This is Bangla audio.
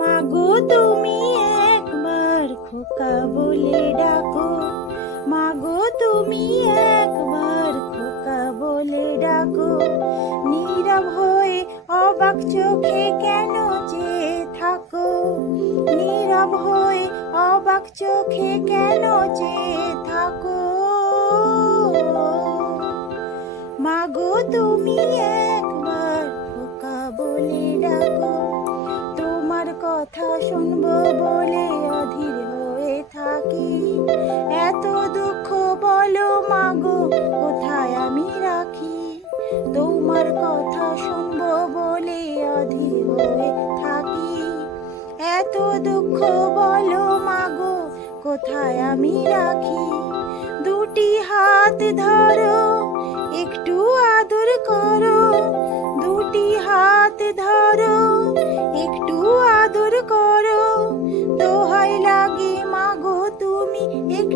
মাগো তুমি একবার খোকা বলে ডাকো, মাগো তুমি একবার খোকা বলে ডাকো। নীরব হয়ে অবাক চোখে কেন চেয়ে থাকো, নীরব হয়ে অবাক চোখে কেন চেয়ে থাকো। মাগো তুমি একবার খোকা বলে ডাকো, তোমার কথা শুনবো বলে অধীর হয়ে থাকি। এত দুঃখ বলো মাগো কোথায় আমি রাখি, তোমার কথা শুনবো বলে অধীর হয়ে থাকি। এত দুঃখ বলো মাগো কোথায় আমি রাখি। দুটি হাত ধরো একটু আদর করো, দুটি হাত ধরো একটু আদর করো। দোহাই লাগে মাগো তুমি একটু